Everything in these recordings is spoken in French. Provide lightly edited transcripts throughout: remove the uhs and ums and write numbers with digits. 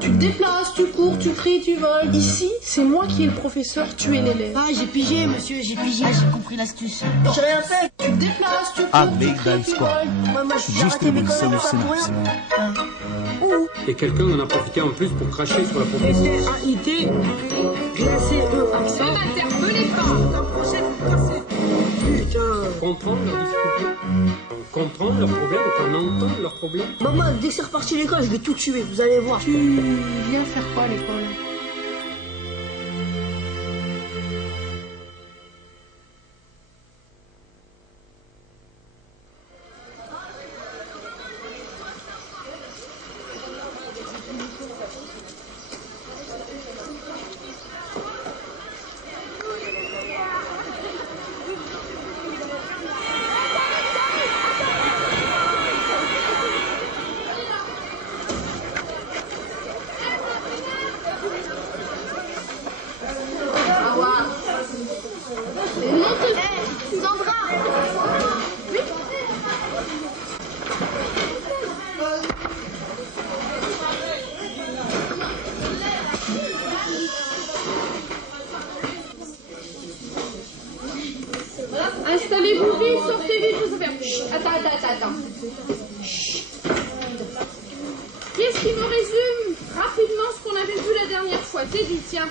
Tu te déplaces, tu cours, tu cries, tu voles. Ici, c'est moi qui est le professeur, tu es l'élève. Ah, j'ai pigé, monsieur, j'ai pigé. Ah, j'ai compris l'astuce. J'ai rien fait. Tu te déplaces, tu cours, tu cries, tu voles. Moi, j'ai raté mes conneries, pas pour rien. Et quelqu'un en a profité en plus pour cracher sur la professeure. A-I-T, classé E accent. N'interpellez pas. Comprendre leurs difficultés, comprendre leurs problèmes, qu'on entende leurs problèmes. Maman, dès que c'est reparti à l'école, je vais tout tuer, vous allez voir. Tu viens faire quoi à l'école? Installez-vous vite, sortez vite, je vous avertis. Attends. Qu'est-ce qui me résume rapidement ce qu'on avait vu la dernière fois? T'es dit, tiens.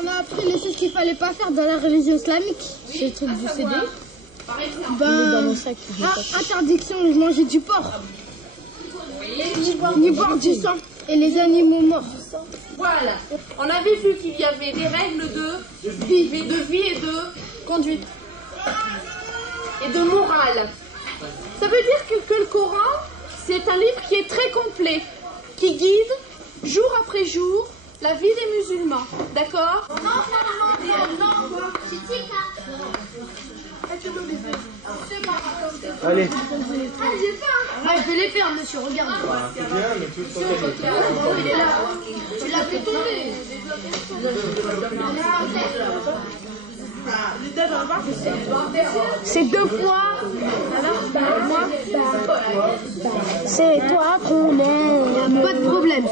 On a appris les choses qu'il fallait pas faire dans la religion islamique. C'est le truc du CD. Par exemple. Interdiction de manger du porc. Ni boire du sang. Et les animaux morts. Voilà. On avait vu qu'il y avait des règles de vie et de conduite. Et de morale. Ça veut dire que le Coran, c'est un livre qui est très complet, qui guide, jour après jour, la vie des musulmans. D'accord? Allez. Ah, je vais les faire, monsieur, regarde. C'est bien, mais tout le Il est là. Tu l'as fait tomber. C'est deux fois. C'est toi qu'on aime. Pas de problème.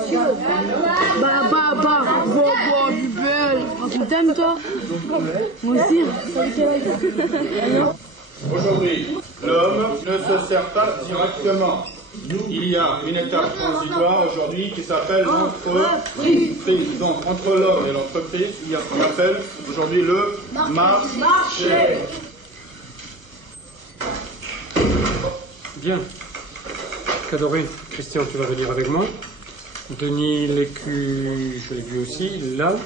Bois du bel. Tu t'aimes, toi? Moi aussi. Aujourd'hui, l'homme ne se sert pas directement. Il y a une étape transitoire aujourd'hui qui s'appelle l'entreprise. Donc, entre l'homme et l'entreprise, il y a ce qu'on appelle aujourd'hui le marché. Bien. Cadoré, Christian, tu vas venir avec moi. Denis Lécu, je l'ai vu aussi, là.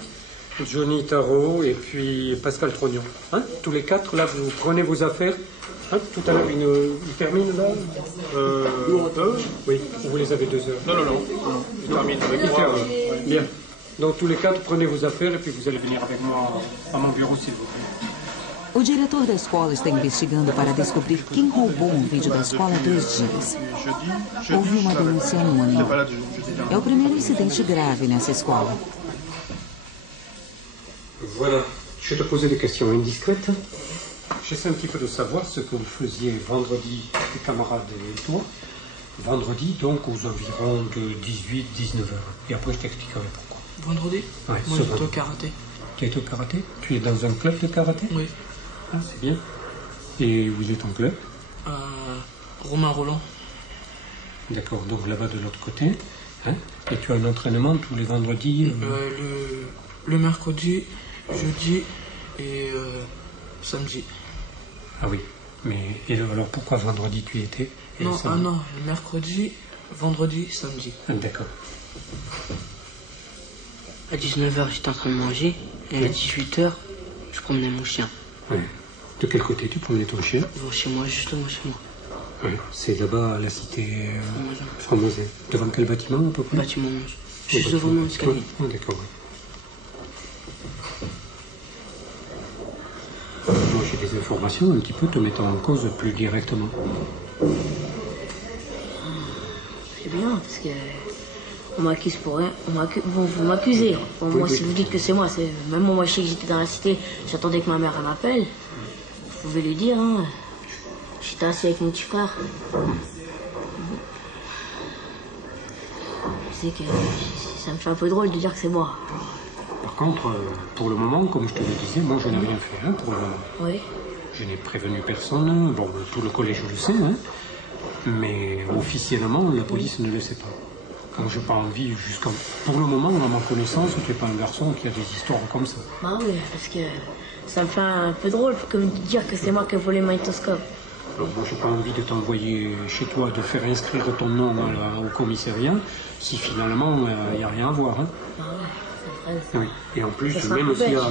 Johnny Tarot et puis Pascal Trognon. Hein? Tous les quatre, là, vous prenez vos affaires. Hein? Tout à l'heure, il termine, là Oui, vous les avez 2 heures. Non. Il termine avec moi. Bien. Donc, tous les quatre, prenez vos affaires et puis vous allez venir avec moi à mon bureau, s'il vous plaît. O diretor da escola está investigando para descobrir quem roubou vídeo da escola há 2 dias. Houve uma denúncia anônima. É o primeiro incidente grave nessa escola. Voilà, je te posais des questions indiscrètes. J'essaie un petit peu de savoir ce que vous faisiez vendredi, tes camarades et toi. Vendredi, donc, aux environs de 18-19 heures. Et après, je t'expliquerai pourquoi. Vendredi? Ouais, moi, j'étais au karaté. Tu es au karaté? Tu es dans un club de karaté? Oui. Ah, c'est bien. Et où est ton club? Romain Roland. D'accord, donc là-bas de l'autre côté. Hein? Et tu as un entraînement tous les vendredis? Le mercredi, jeudi et samedi. Ah oui, mais et alors pourquoi vendredi tu y étais? Non, le mercredi, vendredi, samedi. Ah, d'accord. À 19h, j'étais en train de manger. Et à 18h, je promenais mon chien. Oui. De quel côté tu promenais ton chien? Chez moi, justement chez moi. Oui, c'est là-bas à la cité Framoisin. Devant quel bâtiment à peu près? Bâtiment 11. Juste devant mon escalier. Oui, d'accord, oui. Moi, j'ai des informations un petit peu te mettant en cause plus directement. C'est bien, parce que on m'accuse pour rien. Bon, vous m'accusez. Bon, moi, si vous dites que c'est moi, même moi, je sais que j'étais dans la cité, j'attendais que ma mère m'appelle. Vous pouvez lui dire, hein. J'étais assis avec mon petit frère. c'est que ça me fait un peu drôle de dire que c'est moi. Par contre, pour le moment, comme je te le disais, moi je n'ai rien fait hein, pour le moment. Oui. Je n'ai prévenu personne, bon, tout le collège le sait, hein, mais officiellement, la police ne le sait pas. Quand j'ai pas envie, pour le moment, à ma connaissance, tu n'es pas un garçon qui a des histoires comme ça. Bah oui, parce que ça me fait un peu drôle comme de dire que c'est moi qui ai volé le magnétoscope. Alors moi, j'ai pas envie de t'envoyer chez toi, de faire inscrire ton nom au commissariat, si finalement, il n'y a rien à voir. Hein. Bah ouais, ça ferait... Oui, et en plus, ça même s'il y a...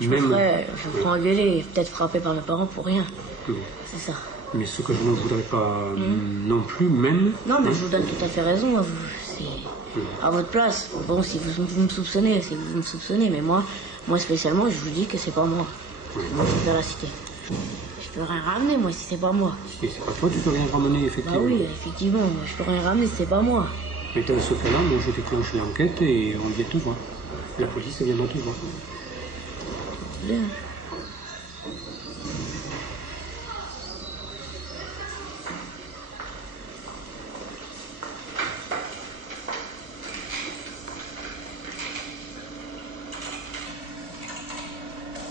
Je me ferais engueuler et peut-être frapper par mes parents pour rien. Oui. C'est ça. Mais ce que je ne voudrais pas non plus, même... Non, mais je vous donne tout à fait raison. Hein, c'est à votre place. Bon, si vous me soupçonnez, c'est que vous me soupçonnez. Mais moi spécialement, je vous dis que c'est pas moi. Moi, je suis dans la cité. Je peux rien ramener, moi, si c'est pas moi. Et c'est pas toi, tu peux rien ramener, effectivement. Bah oui, effectivement, moi, je peux rien ramener si c'est pas moi. Mais dans ce cas-là, moi, je déclenche l'enquête et on vient tout voir. La police viendra tout voir. Bien.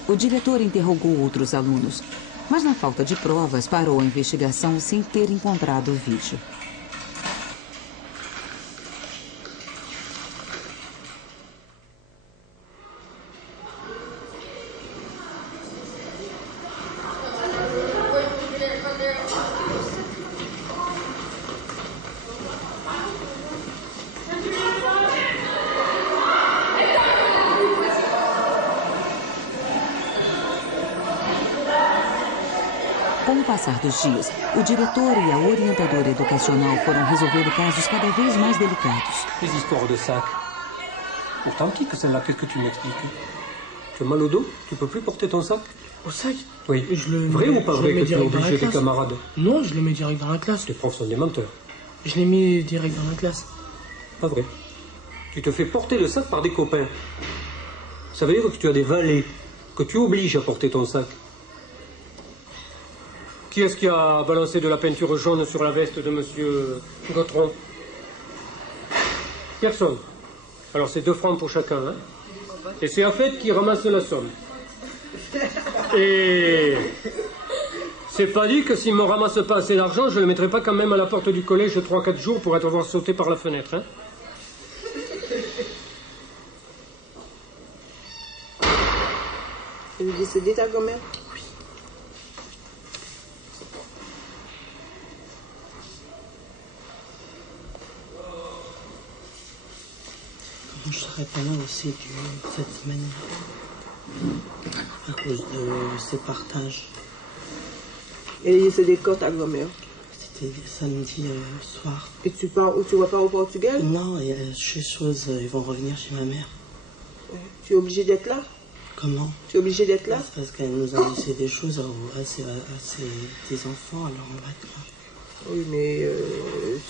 O diretor interrogou outros alunos, mas na falta de provas parou a investigação sem ter encontrado o vídeo. Com o passar dos dias, o diretor e a orientadora educacional foram resolvendo casos cada vez mais delicados. Les histoires de sac. Authentique, celle-là, qu'est-ce que tu m'expliques? Tu as mal au dos? Tu peux plus porter ton sac? Au sac? Oui. Vrai ou pas vrai que tu as obligé tes camarades? Non, je le mets direct dans la classe. Les profs sont des menteurs. Je l'ai mis direct dans la classe. Pas vrai. Tu te fais porter le sac par des copains. Ça veut dire que tu as des valets, que tu obliges à porter ton sac. Qui est-ce qui a balancé de la peinture jaune sur la veste de monsieur Gautron? Personne. Alors c'est 2 francs pour chacun. Hein? Et c'est Afet qui ramasse la somme. Et c'est pas dit que s'il ne me ramasse pas assez d'argent, je ne le mettrai pas quand même à la porte du collège 3-4 jours pour être voir sauter par la fenêtre. Hein? Elle est décédée, ta grand-mère? Oui. Je serais pas là aussi cette semaine à cause de ces partages. Elle est décédée quand, ta grand-mère? C'était samedi soir. Et tu vas pas au Portugal? Non, je suis chose, ils vont revenir chez ma mère. Tu es obligé d'être là? Comment? Tu es obligé d'être là? C'est parce qu'elle nous a laissé des choses à ses enfants, alors on va être là. Oui, mais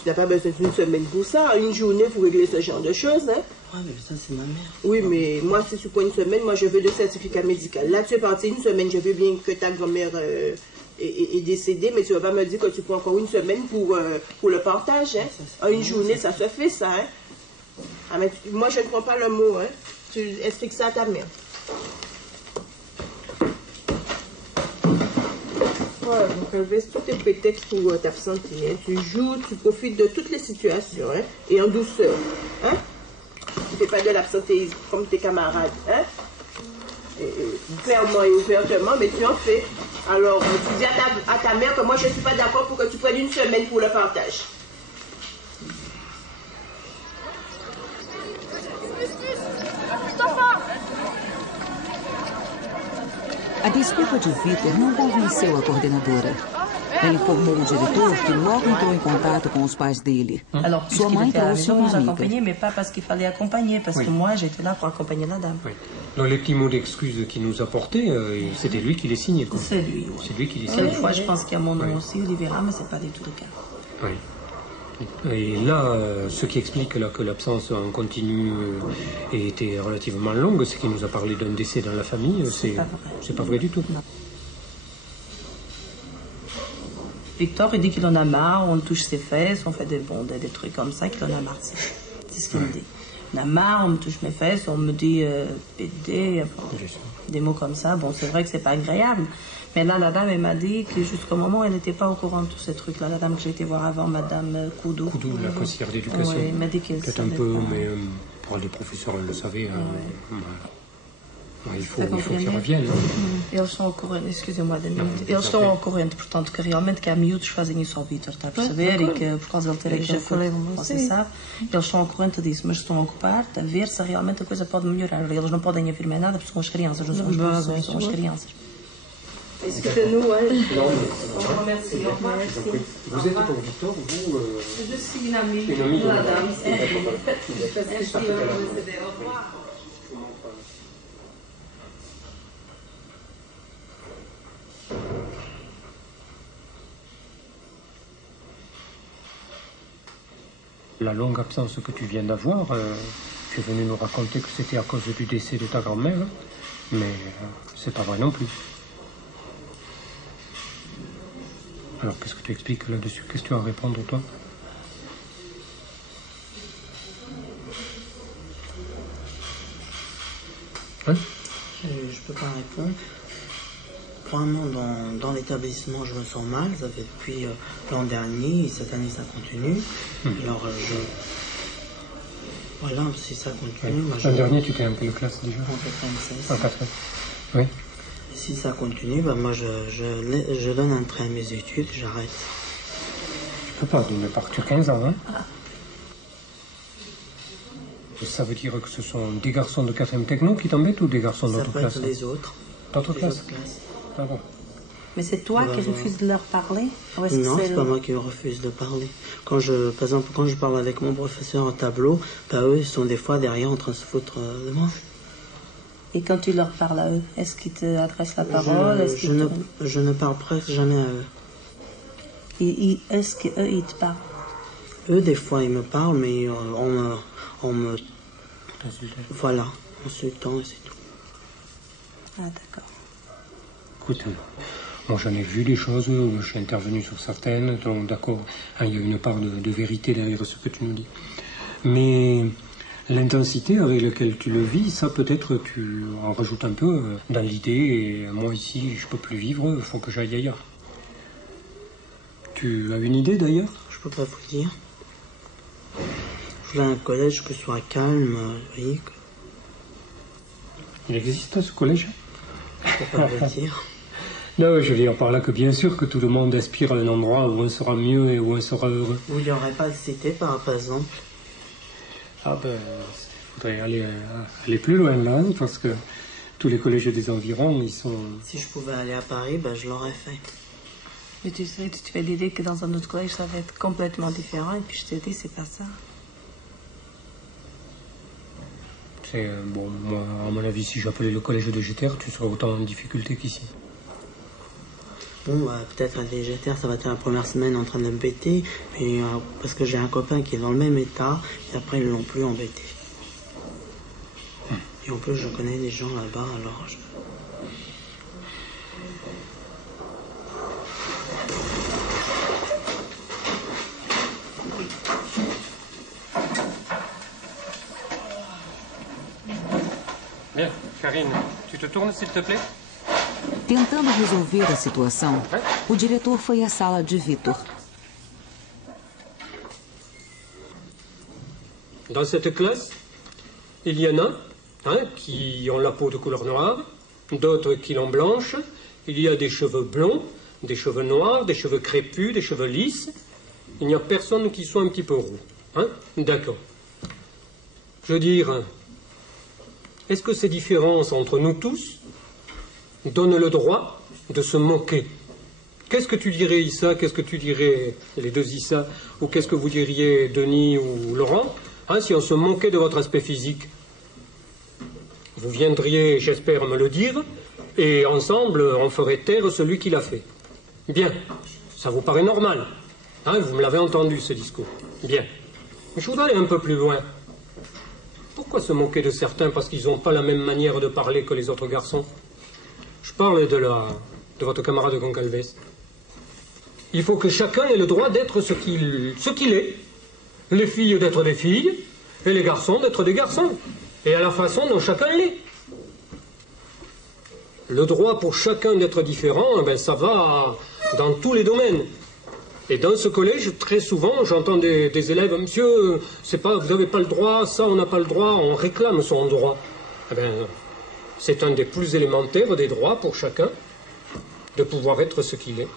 tu n'as pas besoin d'une semaine pour ça. Une journée pour régler ce genre de choses, hein? Ouais, mais ça, c'est ma mère. Oui, mais moi, si tu prends une semaine, moi, je veux le certificat médical. Là, tu es parti une semaine, je veux bien que ta grand-mère est décédée, mais tu ne vas pas me dire que tu prends encore une semaine pour le partage, hein? En une journée, ça se fait, ça, hein? Ah, mais moi, je ne prends pas le mot, hein? Tu expliques ça à ta mère. Voilà, donc elle baisse tous tes prétextes pour t'absenter. Hein. Tu joues, tu profites de toutes les situations, hein, et en douceur. Hein. Tu ne fais pas de l'absentéisme comme tes camarades. Hein. Clairement et ouvertement, mais tu en fais. Alors, tu dis à ta mère que moi, je ne suis pas d'accord pour que tu prennes une semaine pour le partage. A desculpa de Vitor não convenceu a coordenadora. Ela informou o diretor que logo entrou em contato com os pais dele. Sua mãe trouxe uma amiga. Mais pas parce qu'il fallait accompagner, parce que moi j'étais là pour accompagner la dame. Oui. Donc les petits mots d'excuse qu'il nous apportait, c'était lui qui les signait. C'est lui, oui. C'est lui qui les signait. Cette fois, je pense qu'il y a mon nom aussi, Olivera, mais c'est pas du tout le cas. Oui. Et là, ce qui explique là, que l'absence en continu était relativement longue, c'est qu'il nous a parlé d'un décès dans la famille. C'est pas vrai du tout. Non. Victor, il dit qu'il en a marre, on touche ses fesses, on fait des trucs comme ça, qu'il en a marre. C'est ce intimidée. La marre, on me touche mes fesses, on me dit PD, des mots comme ça. Bon, c'est vrai que c'est pas agréable. Mais là, la dame, elle m'a dit que jusqu'au moment, elle n'était pas au courant de tous ces trucs-là. La dame que j'ai été voir avant, Madame Koudou. Koudou, la conseillère d'éducation. Oui, elle m'a dit qu'elle peut-être un peu, mais pour les professeurs, elle le savait. Il faut qu'ils reviennent. Eles estão ao corrente, excusez-moi, eles estão ao corrente, portanto, que realmente que há miúdos que fazem isso ao Vítor, está a perceber? E que por causa de ele ter aquele você sabe, eles estão ao corrente disso, mas estão a ocupar, a ver se realmente a coisa pode melhorar. Eles não podem afirmar nada porque são as crianças, não são os professores, são as crianças. Excusez-nous, on remercie. Vous êtes pour Victor, vous Je suis une amie de la dame. Merci, au revoir. La longue absence que tu viens d'avoir, tu es venu nous raconter que c'était à cause du décès de ta grand-mère, mais c'est pas vrai non plus. Alors qu'est-ce que tu expliques là-dessus? Qu'est-ce que tu as à répondre, toi? Hein? Je peux pas répondre. Vraiment, dans l'établissement, je me sens mal. Ça fait depuis l'an dernier, et cette année, ça continue. Alors, voilà, si ça continue... L'an dernier, tu étais en quelle classe déjà? En 96. En 80. Oui. Si ça continue, bah, moi, je donne un trait à mes études, j'arrête. Tu peux pas, ne pas tu as 15 ans, hein? Ça veut dire que ce sont des garçons de 4e techno qui t'embêtent ou des garçons d'autres classes? Ça peut être les autres. D'autres classes? Ah bon. Mais c'est toi qui refuses de leur parler? Non, c'est pas moi qui refuse de parler. Par exemple, quand je parle avec mon professeur en tableau, bah, eux, ils sont des fois derrière en train de se foutre de moi. Et quand tu leur parles à eux, est-ce qu'ils te adressent la parole? Je ne parle presque jamais à eux. Est-ce qu'eux, ils te parlent? Eux, des fois, ils me parlent, mais on me... Voilà, insultant et c'est tout. Ah, d'accord. Écoute, moi j'en ai vu des choses, je suis intervenu sur certaines, donc d'accord, il y a une part de vérité derrière ce que tu nous dis. Mais l'intensité avec laquelle tu le vis, ça peut-être tu en rajoutes un peu dans l'idée, et moi ici je peux plus vivre, il faut que j'aille ailleurs. Tu as une idée d'ailleurs? Je peux pas vous dire. Je voulais un collège qui soit calme, vous voyez. Il existe ce collège? Je peux pas vous dire. Non, je veux dire par là que bien sûr que tout le monde aspire à un endroit où on sera mieux et où on sera heureux. Vous n'y aurez pas cité par exemple? Ah ben, il faudrait aller plus loin là, parce que tous les collèges des environs, ils sont... Si je pouvais aller à Paris, ben, je l'aurais fait. Mais tu sais, tu fais l'idée que dans un autre collège, ça va être complètement différent, et puis je te dis, c'est pas ça. C'est, bon, moi, à mon avis, si j'appelais le collège de Jeter, tu serais autant en difficulté qu'ici. Bon, bah, peut-être à Végétaire, ça va être la première semaine en train de me bêter, mais, parce que j'ai un copain qui est dans le même état, et après ils ne l'ont plus embêté. Et en plus, je connais des gens là-bas, alors je... Bien, Karine, tu te tournes s'il te plaît? Tentando resolver a situação, o diretor foi à sala de Vítor. Dans cette classe, il y en a qui ont la peau de couleur noire, d'autres qui l'ont blanche. Il y a des cheveux blonds, des cheveux noirs, des cheveux crépus, des cheveux lisses. Il n'y a personne qui soit un petit peu roux. D'accord. Je veux dire, est-ce que ces différences entre nous tous donnent le droit de se moquer? Qu'est-ce que tu dirais, Issa? Qu'est-ce que tu dirais, les deux Issa? Ou qu'est-ce que vous diriez, Denis ou Laurent, si on se moquait de votre aspect physique? Vous viendriez, j'espère, me le dire, et ensemble, on ferait taire celui qui l'a fait. Bien, ça vous paraît normal, vous me l'avez entendu, ce discours. Bien. Mais je voudrais aller un peu plus loin. Pourquoi se moquer de certains parce qu'ils n'ont pas la même manière de parler que les autres garçons? Je parle de votre camarade Goncalves. Il faut que chacun ait le droit d'être ce qu'il est. Les filles d'être des filles, Et les garçons d'être des garçons. Et à la façon dont chacun l'est. Le droit pour chacun d'être différent, ben, ça va dans tous les domaines. Et dans ce collège, très souvent, j'entends des élèves, monsieur, c'est pas, vous n'avez pas le droit, ça, on n'a pas le droit, on réclame son droit. Eh ben, c'est un des plus élémentaires des droits pour chacun, de pouvoir être ce qu'il est.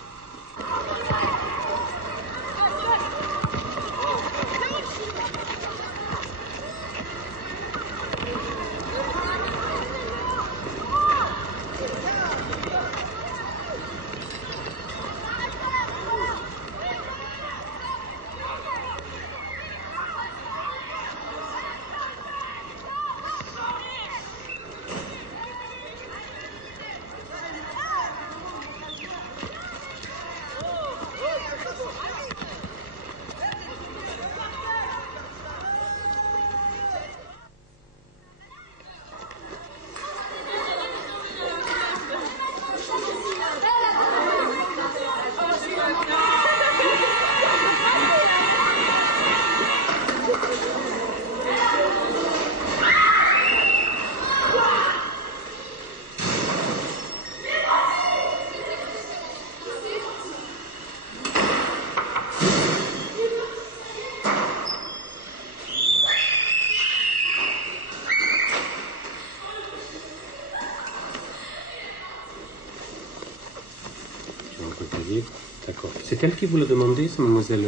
D'accord. C'est elle qui vous l'a demandé, c'est mademoiselle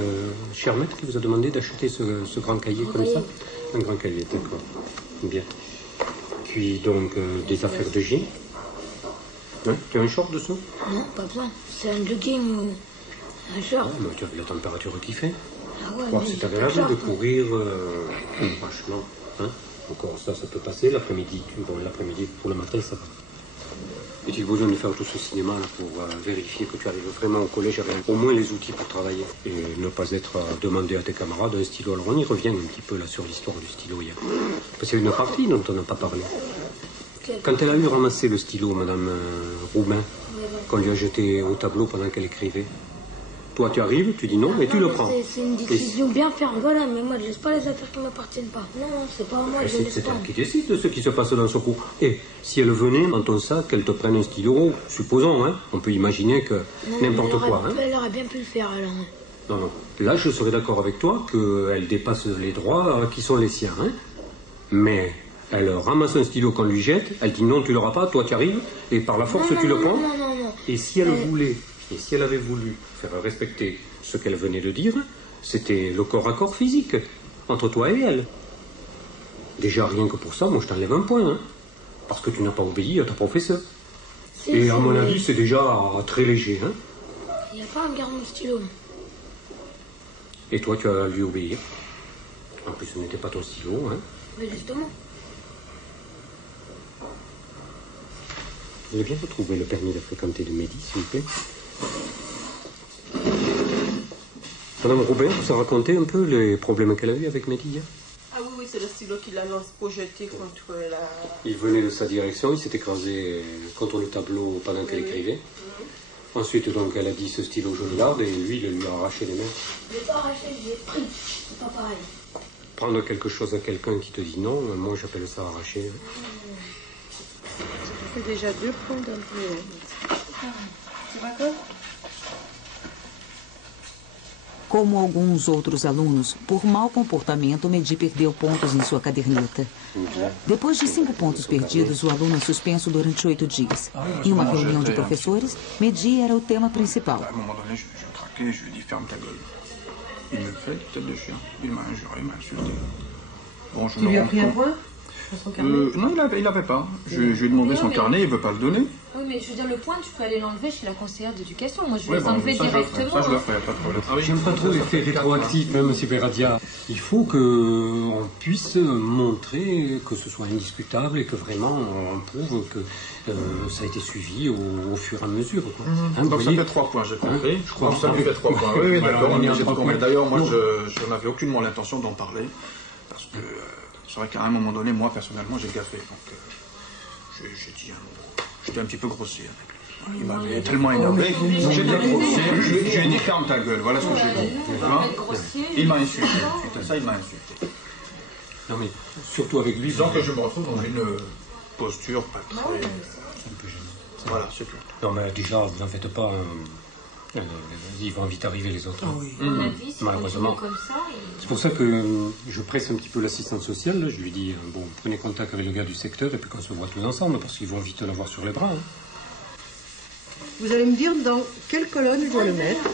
Chermette qui vous a demandé d'acheter ce grand cahier comme ça? Un grand cahier, d'accord. Bien. Puis donc des affaires de jean. Hein? Tu as un short dessous? Non, pas besoin. C'est un jogging, un short. Oh, mais tu as vu la température qu'il fait? Ah ouais, oh, mais c'est agréable de courir, franchement. Hein? Encore ça peut passer l'après-midi. Bon, l'après-midi, pour le matin, ça va. Est-il besoin de faire tout ce cinéma là, pour vérifier que tu arrives vraiment au collège avec au moins les outils pour travailler et ne pas être à demander à tes camarades un stylo? Alors on y revient un petit peu là sur l'histoire du stylo hier. Parce qu'il y a une partie dont on n'a pas parlé. Quand elle a eu ramassé le stylo, Madame Roumain, qu'on lui a jeté au tableau pendant qu'elle écrivait, toi tu arrives, tu dis non, mais tu le prends. C'est une décision bien ferme, voilà, mais moi je laisse pas les affaires qui ne m'appartiennent pas. Non, c'est pas moi, je laisse pas. C'est elle qui décide de ce qui se passe dans ce cours. Et si elle venait dans ton sac, qu'elle te prenne un stylo, supposons, hein, on peut imaginer que n'importe quoi. Elle aurait bien pu le faire, alors. Non, non. Là, je serais d'accord avec toi qu'elle dépasse les droits qui sont les siens. Hein. Mais elle ramasse un stylo qu'on lui jette, elle dit non, tu l'auras pas, toi tu arrives, et par la force tu le prends. Non. Et si elle voulait, et si elle avait voulu faire respecter ce qu'elle venait de dire, c'était le corps à corps physique, entre toi et elle. Déjà, rien que pour ça, moi je t'enlève un point, hein, parce que tu n'as pas obéi à ta professeure. Et à mon avis, c'est déjà très léger. Hein. Il n'y a pas à me garder mon stylo. Et toi, tu as lui obéir. En plus, ce n'était pas ton stylo. Hein. Mais justement. Vous allez bien retrouver le permis de fréquenter de Mehdi, s'il vous plaît. Madame Robert vous a raconté un peu les problèmes qu'elle a eu avec Mehdi hier? Ah oui, c'est le stylo qu'il a projeté contre la... Il venait de sa direction, il s'est écrasé contre le tableau pendant qu'elle écrivait. Ensuite, donc, elle a dit ce stylo, je le garde, et lui, il lui a arraché les mains. Je l'ai pas arraché, je l'ai pris. C'est pas pareil. Prendre quelque chose à quelqu'un qui te dit non, moi j'appelle ça arracher. Ça fait déjà 2 points d'un peu. C'est pas quoi? Como alguns outros alunos, por mau comportamento, Mehdi perdeu pontos em sua caderneta. Depois de 5 pontos perdidos, o aluno é suspenso durante 8 dias. Em uma reunião de professores, Mehdi era o tema principal. À un moment donné, je craquais, je lui ai dit ferme ta gueule. Il me le fait, tête de chien. Il m'a injuré, il m'a insulté. Bon, Tu lui as pris un point? Non, il n'avait pas. Je lui ai demandé son carnet, il ne veut pas le donner. Oui, mais je veux dire, le point, tu peux aller l'enlever chez la conseillère d'éducation. Moi, je vais l'enlever directement. Ça, je le ferai, pas de problème. J'aime pas trop l'effet rétroactif, même si Véradia. Il faut qu'on puisse montrer que ce soit indiscutable et que vraiment on prouve que ça a été suivi au fur et à mesure. Quoi. Hein, donc ça fait 3 points, j'ai compris. Je crois que ça fait 3 points. Oui, d'accord, j'ai tout compris. D'ailleurs, moi, je n'avais aucunement l'intention d'en parler. Parce que c'est vrai qu'à un moment donné, moi, personnellement, j'ai gaffé. Donc, j'ai dit un mot. J'étais un petit peu grossier avec lui. Il m'avait tellement énervé. J'étais grossier. Je lui ai dit ferme ta gueule. Voilà ce que j'ai dit. Il m'a insulté. Suite à ça, il m'a insulté. Non mais, surtout avec lui... Disons que je me retrouve dans une posture pas très... C'est un peu gênant. Voilà, c'est tout. Non mais déjà, vous en faites pas... ils vont vite arriver les autres. Ah oui. Ma vie, c'est malheureusement. comme ça. C'est pour ça que je presse un petit peu l'assistante sociale. Là. Je lui dis, bon, prenez contact avec le gars du secteur et puis qu'on se voit tous ensemble, parce qu'ils vont vite l'avoir sur les bras. Hein. Vous allez me dire dans quelle colonne je dois le mettre.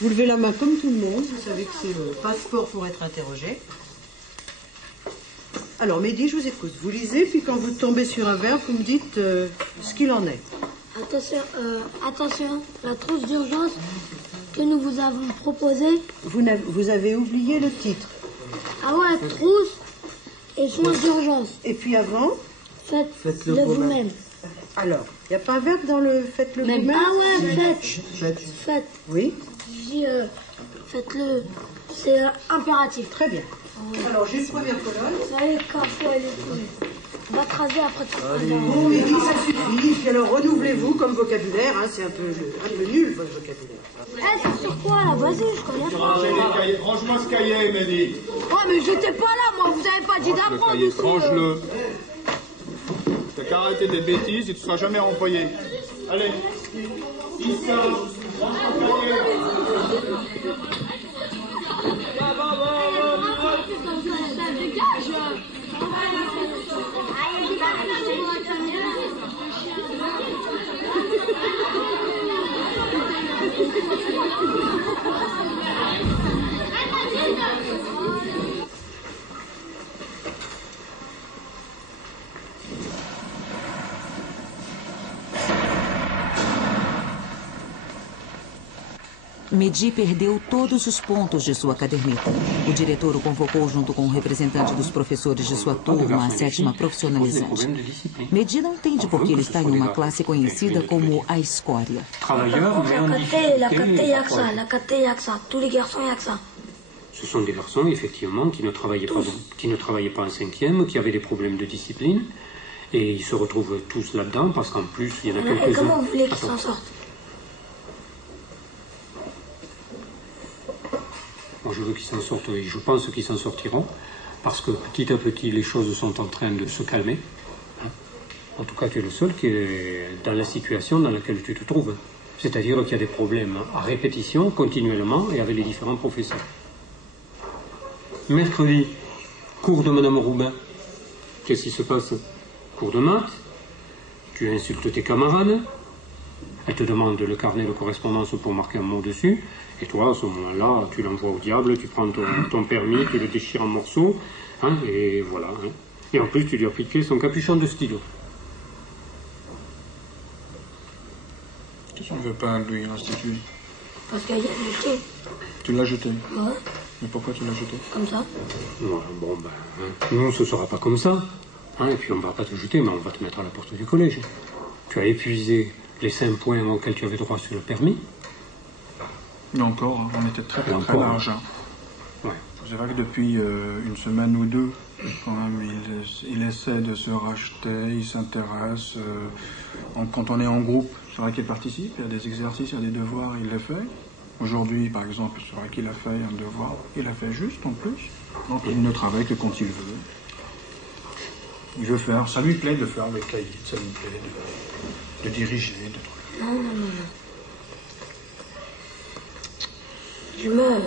Vous levez la main comme tout le monde. Vous savez que c'est le passeport pour être interrogé. Alors, Mehdi, je vous écoute. Vous lisez, puis quand vous tombez sur un verbe, vous me dites ce qu'il en est. Attention, la trousse d'urgence que nous vous avons proposée. Vous avez oublié le titre. Ah ouais, trousse et soins d'urgence. Et puis avant, faites-le vous-même. Alors, il n'y a pas un verbe dans le faites-le vous-même? Ah ouais, faites. Oui. Je dis faites-le. C'est impératif. Très bien. Alors, j'ai une première colonne. Vous savez, quand faut aller on va te raser après tout. Bon, Mehdi, ça suffit. Puis alors, renouvelez-vous comme vocabulaire. Hein, c'est un peu nul, votre vocabulaire. C'est sur quoi, là? Vas-y, je connais pas. Range-moi ce cahier, Mehdi. Ouais, mais j'étais pas là, moi. Vous avez pas dit d'apprendre ici. Range-le. T'as qu'à arrêter des bêtises et tu seras jamais renvoyé. Allez. Issa, range ton cahier. Mehdi perdeu todos os pontos de sua caderneta. O diretor o convocou junto com o representante dos professores de sua turma, a 7ª profissionalizante. Mehdi não entende por que ele está em uma classe conhecida como a escória. La caté, y'a que ça. Tous les garçons, y'a que ça. Ce sont des garçons, effectivement, qui ne travaillaient pas en 5e, qui avaient des problèmes de discipline, et ils se retrouvent tous là-dedans, parce qu'en plus, il y en a quelques-uns... Et comment vous voulez qu'ils s'en sortent? Moi, je veux qu'ils s'en sortent, et je pense qu'ils s'en sortiront, parce que petit à petit, les choses sont en train de se calmer. En tout cas, tu es le seul qui est dans la situation dans laquelle tu te trouves. C'est-à-dire qu'il y a des problèmes à répétition, continuellement, et avec les différents professeurs. Mercredi, cours de Madame Roubain. Qu'est-ce qui se passe? Cours de maths. Tu insultes tes camarades. Elle te demande le carnet de correspondance pour marquer un mot dessus. Et toi, à ce moment-là, tu l'envoies au diable, tu prends ton permis, tu le déchires en morceaux, hein, et voilà. Hein. Et en plus, tu lui as piqué son capuchon de stylo. Qu'est-ce qu'on ne veut pas lui restituer? Parce qu'il y a jeté. Tu l'as jeté? Ouais. Mais pourquoi tu l'as jeté? Comme ça. Ouais, bon, ben, hein. Nous, ce ne sera pas comme ça. Hein, et puis, on ne va pas te jeter, mais on va te mettre à la porte du collège. Tu as épuisé les 5 points auxquels tu avais droit sur le permis. Mais encore, on était très large. Hein. Ouais. C'est vrai que depuis une semaine ou deux, quand même, il essaie de se racheter, il s'intéresse. Quand on est en groupe, c'est vrai qu'il participe, il y a des exercices, il y a des devoirs, il les fait. Aujourd'hui, par exemple, c'est vrai qu'il a fait un devoir, il a fait juste en plus. Donc il ne travaille que quand il veut. Il veut faire, ça lui plaît de faire le cahier, ça lui plaît de diriger. Non. Je me...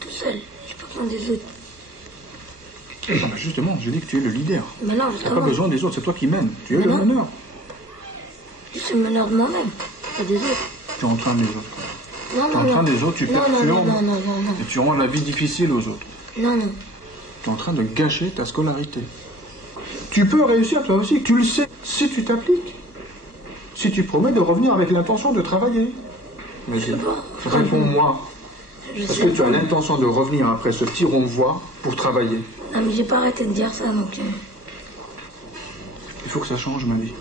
tout seul, j'ai pas besoin des autres. Non, mais justement, j'ai dit que tu es le leader. Mais non, tu n'as pas besoin des autres, c'est toi qui mènes. Tu es le meneur. Je suis le meneur de moi-même, pas des autres. Tu entraînes les autres. Non. Tu entraînes les autres, tu perturbes. Non. Et tu rends la vie difficile aux autres. Non. Tu es en train de gâcher ta scolarité. Tu peux réussir toi aussi, tu le sais, si tu t'appliques. Si tu promets de revenir avec l'intention de travailler. Mais réponds-moi. Est-ce que tu as l'intention de revenir après ce petit renvoi pour travailler? Non, mais j'ai pas arrêté de dire ça, donc... Il faut que ça change, ma vie.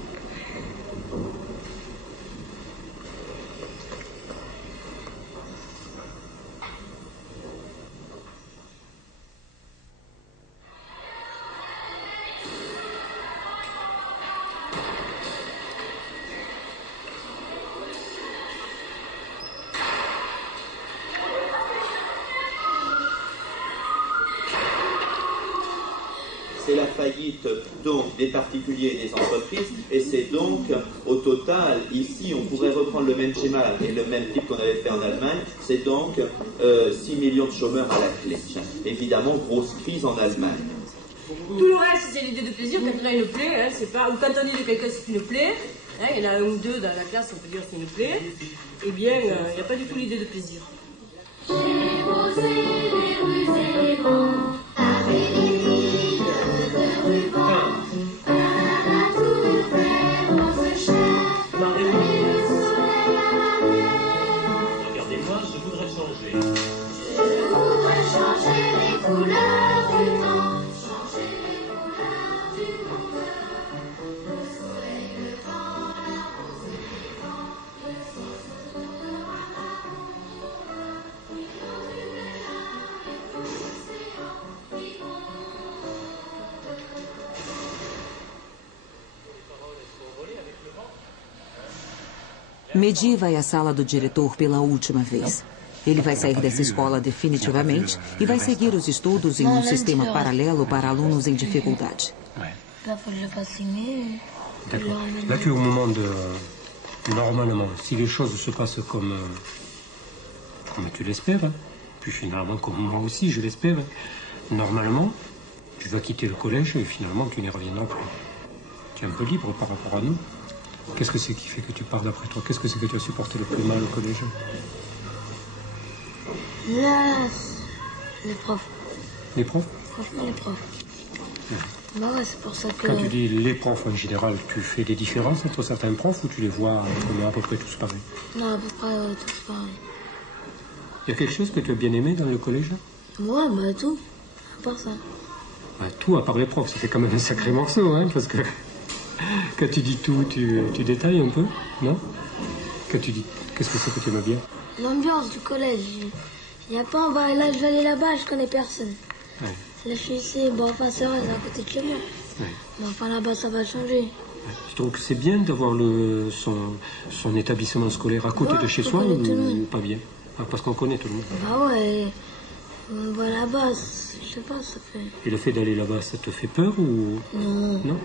faillite donc des particuliers et des entreprises, et c'est donc au total, ici on pourrait reprendre le même schéma et le même type qu'on avait fait en Allemagne, c'est donc 6 millions de chômeurs à la clé. Évidemment, grosse crise en Allemagne. Tout le reste, c'est l'idée de plaisir. Quand on a une plaie, hein, c'est pas, ou quand on dit de quelqu'un c'est une plaie, hein, il y en a un ou deux dans la classe, on peut dire c'est une plaie, eh bien, il n'y a pas du tout l'idée de plaisir. J'ai rosé les rues et les vents, avec des tiges de ruban, à la tour Eiffel, on se cherche, et le soleil à la mer. Regardez-moi, je voudrais changer. Je voudrais changer les couleurs du temps, changer les couleurs du monde. Le soleil, le vent, la rose et les vents, le ciel se tournera marron. Mehdi vai à sala do diretor pela última vez. Ele vai sair dessa escola definitivamente e vai seguir os estudos em um sistema paralelo para alunos em dificuldade. Là, faut que je le fasse signer. D'accord. Là, tu es au moment de... Normalement, si les choses se passent comme tu l'espères, hein, puis finalement comme moi aussi je l'espère, normalement, tu vas quitter le collège et finalement tu n'y reviendras plus. Tu es un peu libre par rapport à nous. Qu'est-ce que c'est qui fait que tu pars d'après toi? Qu'est-ce que c'est que tu as supporté le plus mal au collège? Là, les profs. Les profs? Franchement, les profs. Bah ouais, c'est pour ça que... Quand tu dis les profs en général, tu fais des différences entre certains profs ou tu les vois comme à peu près tous pareils? Non, à peu près tous pareils. Il y a quelque chose que tu as bien aimé dans le collège? Ouais, bah tout. À part ça. Bah, tout, à part les profs, ça fait quand même un sacré morceau, hein, parce que quand tu dis tout, tu détailles un peu, non? Quand tu dis, qu'est-ce que c'est que tu aimes bien? L'ambiance du collège. Il n'y a pas, là, je vais aller là-bas, je connais personne. Ouais. Là, je suis ici, bon, enfin, c'est vrai, c'est à côté de chez moi. Ouais. Mais enfin, là-bas, ça va changer. Tu trouves que c'est bien d'avoir son établissement scolaire à côté de chez soi ou pas bien? Ah, parce qu'on connaît tout le monde. Bah ouais, on va là-bas, je sais pas, ça fait... Et le fait d'aller là-bas, ça te fait peur ou... Non. Non?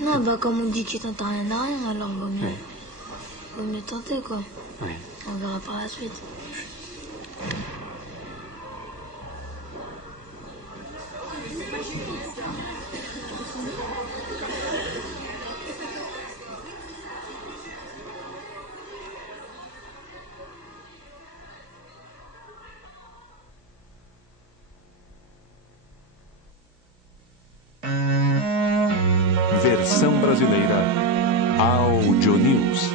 Non, bah comme on dit, tu t'entends rien à rien, alors vaut mieux tenter, quoi. Ouais. On verra par la suite. Versão brasileira Audio News.